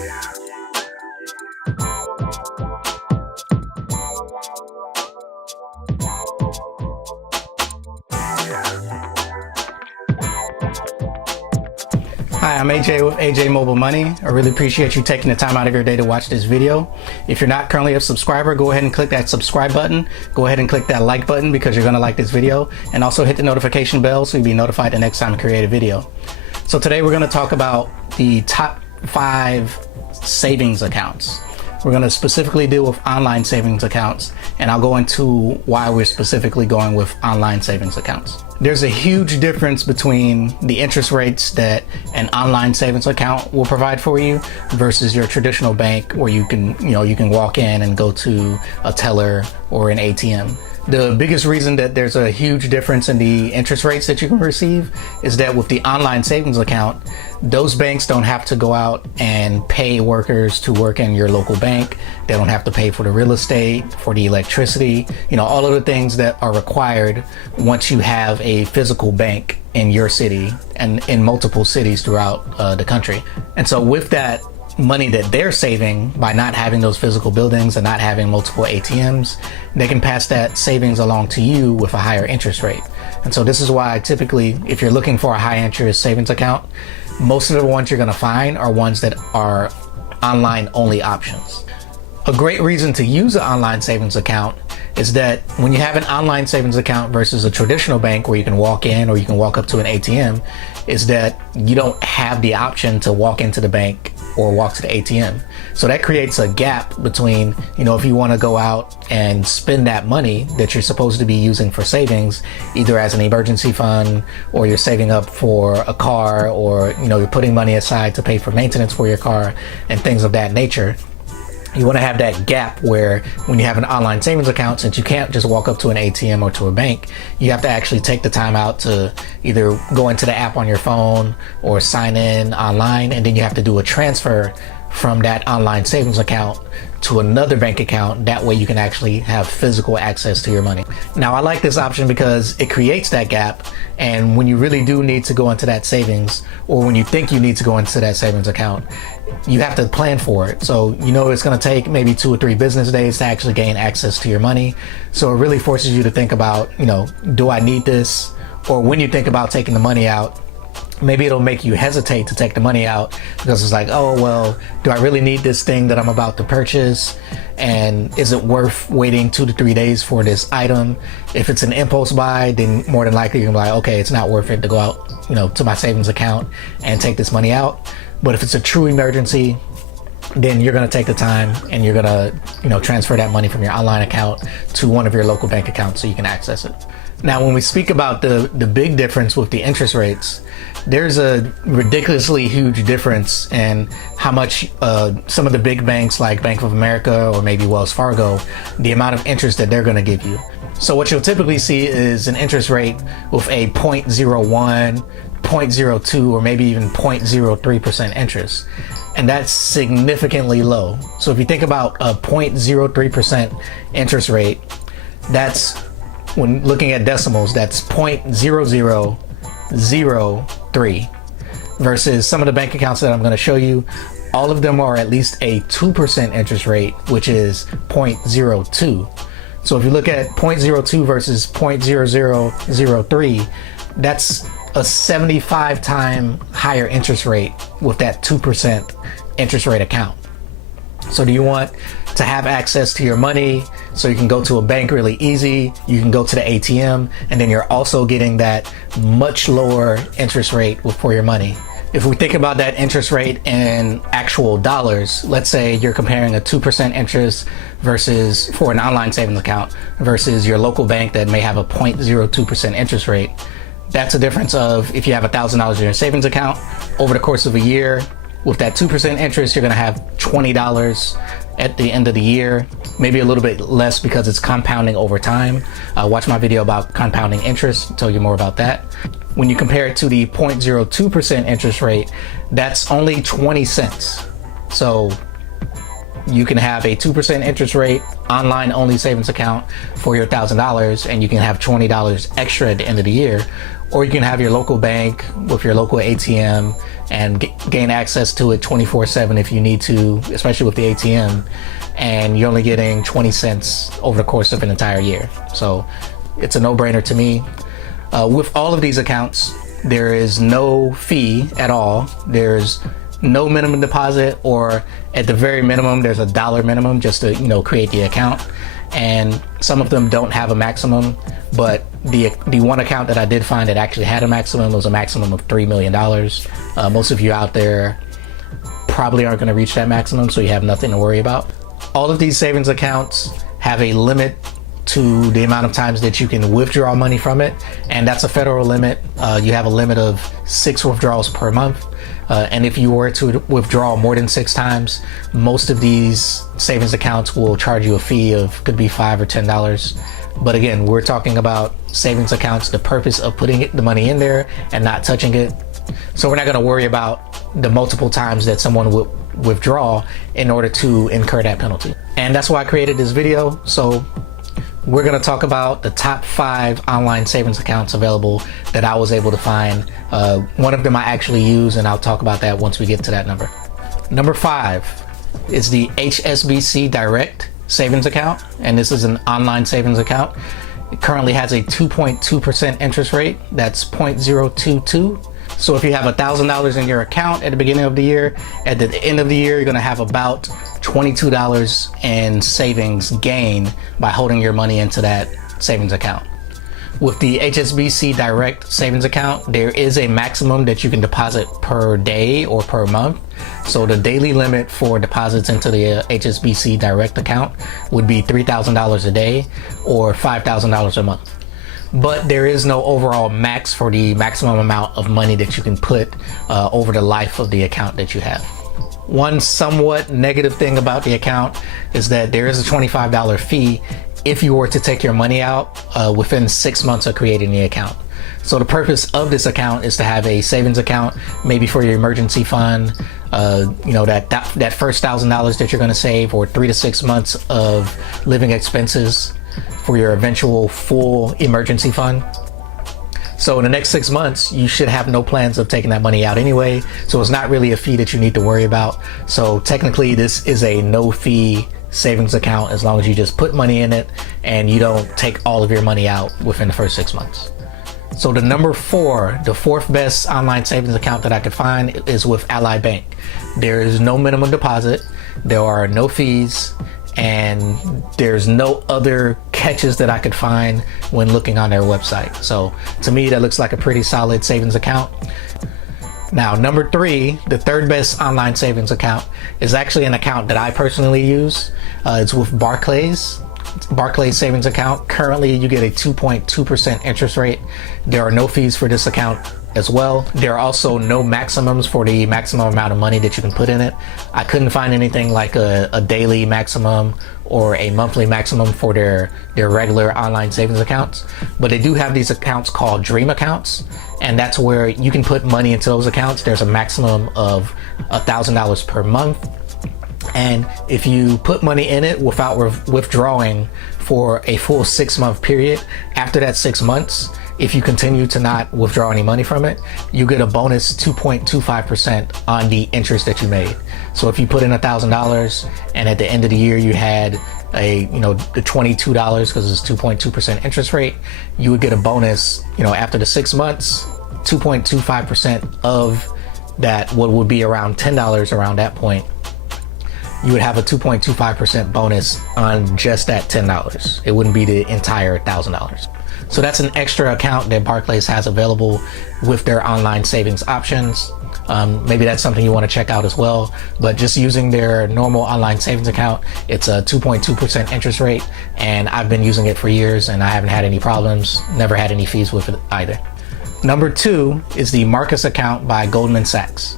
Hi, I'm AJ with AJ Mobile Money. I really appreciate you taking the time out of your day to watch this video. If you're not currently a subscriber, go ahead and click that subscribe button. Go ahead and click that like button because you're going to like this video. And also hit the notification bell so you'll be notified the next time I create a video. So today we're going to talk about the top 5 savings accounts. We're going to specifically deal with online savings accounts, and I'll go into why we're specifically going with online savings accounts. There's a huge difference between the interest rates that an online savings account will provide for you versus your traditional bank where you can walk in and go to a teller or an ATM. The biggest reason that there's a huge difference in the interest rates that you can receive is that with the online savings account, those banks don't have to go out and pay workers to work in your local bank. They don't have to pay for the real estate, for the electricity, all of the things that are required once you have a physical bank in your city and in multiple cities throughout the country. And so with that money that they're saving by not having those physical buildings and not having multiple ATMs, they can pass that savings along to you with a higher interest rate. And so this is why typically, if you're looking for a high interest savings account, most of the ones you're going to find are ones that are online only options. A great reason to use an online savings account is that when you have an online savings account versus a traditional bank where you can walk in or you can walk up to an ATM, is that you don't have the option to walk into the bank or walk to the ATM. So that creates a gap between, if you want to go out and spend that money that you're supposed to be using for savings, either as an emergency fund or you're saving up for a car, or, you're putting money aside to pay for maintenance for your car and things of that nature. You want to have that gap where when you have an online savings account, since you can't just walk up to an ATM or to a bank, you have to actually take the time out to either go into the app on your phone or sign in online, and then you have to do a transfer from that online savings account to another bank account. That way you can actually have physical access to your money. Now, I like this option because it creates that gap, and when you really do need to go into that savings, or when you think you need to go into that savings account, you have to plan for it. So it's going to take maybe 2 or 3 business days to actually gain access to your money. So it really forces you to think about, do I need this? Or when you think about taking the money out, maybe it'll make you hesitate to take the money out because it's like, oh, well, do I really need this thing that I'm about to purchase? And is it worth waiting 2 to 3 days for this item? If it's an impulse buy, then more than likely you're gonna be like, okay, it's not worth it to go out, to my savings account and take this money out. But if it's a true emergency, then you're going to take the time and you're going to, transfer that money from your online account to one of your local bank accounts so you can access it. Now, when we speak about the big difference with the interest rates, there's a ridiculously huge difference in how much some of the big banks like Bank of America or maybe Wells Fargo, the amount of interest that they're going to give you. So what you'll typically see is an interest rate with a 0.01, 0.02, or maybe even 0.03% interest. And that's significantly low. So if you think about a 0.03% interest rate, that's, when looking at decimals, that's 0.0003 versus some of the bank accounts that I'm going to show you. All of them are at least a 2% interest rate, which is 0.02. So if you look at 0.02 versus 0.0003, that's a 75 time higher interest rate with that 2% interest rate account. So do you want to have access to your money so you can go to a bank really easy, you can go to the ATM, and then you're also getting that much lower interest rate for your money? If we think about that interest rate in actual dollars, let's say you're comparing a 2% interest versus for an online savings account versus your local bank that may have a 0.02% interest rate. That's a difference of, if you have $1,000 in your savings account, over the course of a year, with that 2% interest, you're going to have $20 at the end of the year, maybe a little bit less because it's compounding over time. Watch my video about compounding interest, tell you more about that. When you compare it to the 0.02% interest rate, that's only 20 cents. So you can have a 2% interest rate online only savings account for your $1,000, and you can have $20 extra at the end of the year. or you can have your local bank with your local ATM and gain access to it 24/7 if you need to, especially with the ATM, and you're only getting 20 cents over the course of an entire year. So it's a no-brainer to me. With all of these accounts, there is no fee at all. There's no minimum deposit, or at the very minimum, there's $1 minimum just to, create the account. And some of them don't have a maximum, but the one account that I did find that actually had a maximum was a maximum of $3 million. Most of you out there probably aren't going to reach that maximum, so you have nothing to worry about. All of these savings accounts have a limit to the amount of times that you can withdraw money from it, and that's a federal limit. You have a limit of 6 withdrawals per month, and if you were to withdraw more than 6 times, most of these savings accounts will charge you a fee of, could be $5 or $10. But again, we're talking about savings accounts, the purpose of putting the money in there and not touching it. So we're not going to worry about the multiple times that someone would withdraw in order to incur that penalty. And that's why I created this video. So we're going to talk about the top 5 online savings accounts available that I was able to find. One of them I actually use, and I'll talk about that once we get to that number. Number 5 is the HSBC Direct savings account, and this is an online savings account. It currently has a 2.2% interest rate. That's 0.022. So if you have $1,000 in your account at the beginning of the year, at the end of the year, you're going to have about $22 in savings gain by holding your money into that savings account. With the HSBC Direct savings account, there is a maximum that you can deposit per day or per month. So the daily limit for deposits into the HSBC Direct account would be $3,000 a day or $5,000 a month. But there is no overall max for the maximum amount of money that you can put over the life of the account that you have. One somewhat negative thing about the account is that there is a $25 fee if you were to take your money out within 6 months of creating the account. So the purpose of this account is to have a savings account, maybe for your emergency fund, that first $1,000 that you're going to save, or 3 to 6 months of living expenses for your eventual full emergency fund. So in the next 6 months, you should have no plans of taking that money out anyway. So it's not really a fee that you need to worry about. So technically, this is a no fee savings account as long as you just put money in it and you don't take all of your money out within the first 6 months. So the number 4, the 4th best online savings account that I could find is with Ally Bank. There is no minimum deposit, there are no fees, and there's no other catches that I could find when looking on their website. So to me, that looks like a pretty solid savings account. Now, number 3, the 3rd best online savings account, is actually an account that I personally use. It's with Barclays. Barclays savings account. Currently, you get a 2.2% interest rate. There are no fees for this account as well. There are also no maximums for the maximum amount of money that you can put in it. I couldn't find anything like a daily maximum or a monthly maximum for their regular online savings accounts, but they do have these accounts called dream accounts, and that's where you can put money into those accounts. There's a maximum of $1,000 per month, and if you put money in it without withdrawing for a full 6-month period, after that 6 months, if you continue to not withdraw any money from it, you get a bonus 2.25% on the interest that you made. So if you put in $1,000 and at the end of the year you had the $22 because it's 2.2% interest rate, you would get a bonus, after the 6 months, 2.25% of that, what would be around $10 around that point. You would have a 2.25% bonus on just that $10. It wouldn't be the entire $1,000. So that's an extra account that Barclays has available with their online savings options. Maybe that's something you want to check out as well. But just using their normal online savings account, it's a 2.2% interest rate, and I've been using it for years and I haven't had any problems, never had any fees with it either. Number 2 is the Marcus account by Goldman Sachs.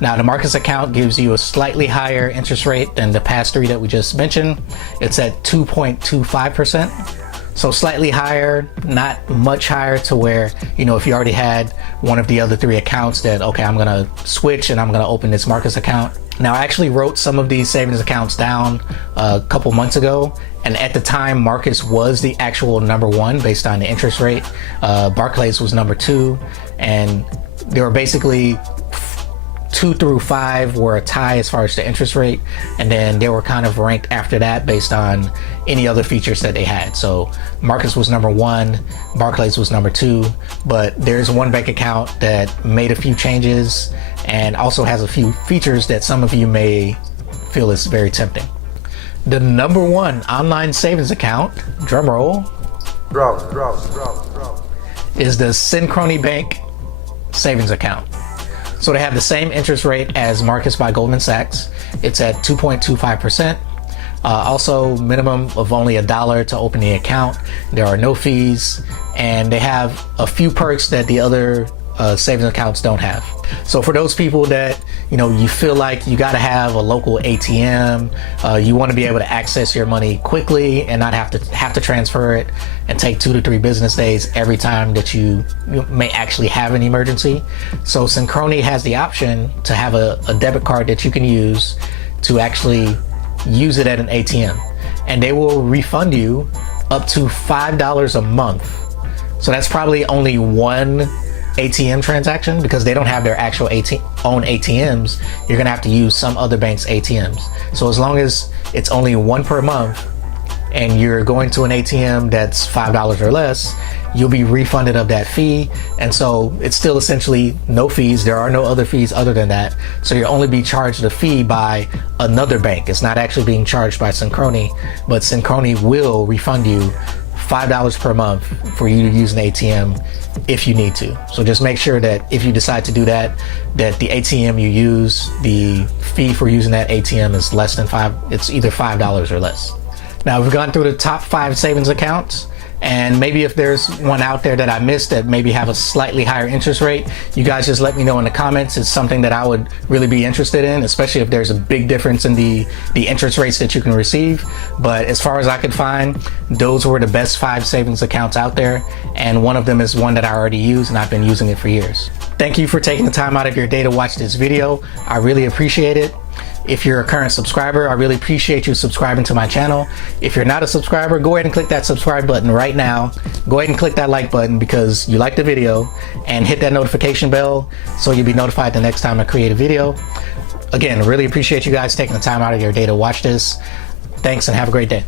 Now, the Marcus account gives you a slightly higher interest rate than the past 3 that we just mentioned. It's at 2.25%. So slightly higher, not much higher to where, if you already had one of the other 3 accounts that, okay, I'm going to switch and I'm going to open this Marcus account. Now, I actually wrote some of these savings accounts down a couple months ago, and at the time, Marcus was the actual number one based on the interest rate. Barclays was number two, and they were basically 2 through 5 were a tie as far as the interest rate, and then they were kind of ranked after that based on any other features that they had. So Marcus was number one, Barclays was number two, but there's one bank account that made a few changes and also has a few features that some of you may feel is very tempting. The number one online savings account, drumroll, is the Synchrony Bank savings account. So they have the same interest rate as Marcus by Goldman Sachs. It's at 2.25%. Also, minimum of only $1 to open the account. There are no fees, and they have a few perks that the other savings accounts don't have. So for those people that, you feel like you got to have a local ATM, you want to be able to access your money quickly and not have to transfer it and take 2 to 3 business days every time that you may actually have an emergency. So Synchrony has the option to have a debit card that you can use to actually use it at an ATM, and they will refund you up to $5 a month. So that's probably only one ATM transaction, because they don't have their actual own ATMs. You're gonna have to use some other bank's ATMs. So as long as it's only one per month and you're going to an ATM that's $5 or less, you'll be refunded of that fee. And so it's still essentially no fees. There are no other fees other than that. So you'll only be charged a fee by another bank. It's not actually being charged by Synchrony, but Synchrony will refund you $5 per month for you to use an ATM if you need to. So just make sure that if you decide to do that, that the ATM you use, the fee for using that ATM is less than it's either $5 or less. Now, we've gone through the top 5 savings accounts, and maybe if there's one out there that I missed that maybe have a slightly higher interest rate, you guys just let me know in the comments. It's something that I would really be interested in, especially if there's a big difference in the interest rates that you can receive. But as far as I could find, those were the best 5 savings accounts out there, and one of them is one that I already use, and I've been using it for years. Thank you for taking the time out of your day to watch this video. I really appreciate it. If you're a current subscriber, I really appreciate you subscribing to my channel. If you're not a subscriber, go ahead and click that subscribe button right now. Go ahead and click that like button because you like the video, and hit that notification bell so you'll be notified the next time I create a video. Again, really appreciate you guys taking the time out of your day to watch this. Thanks, and have a great day.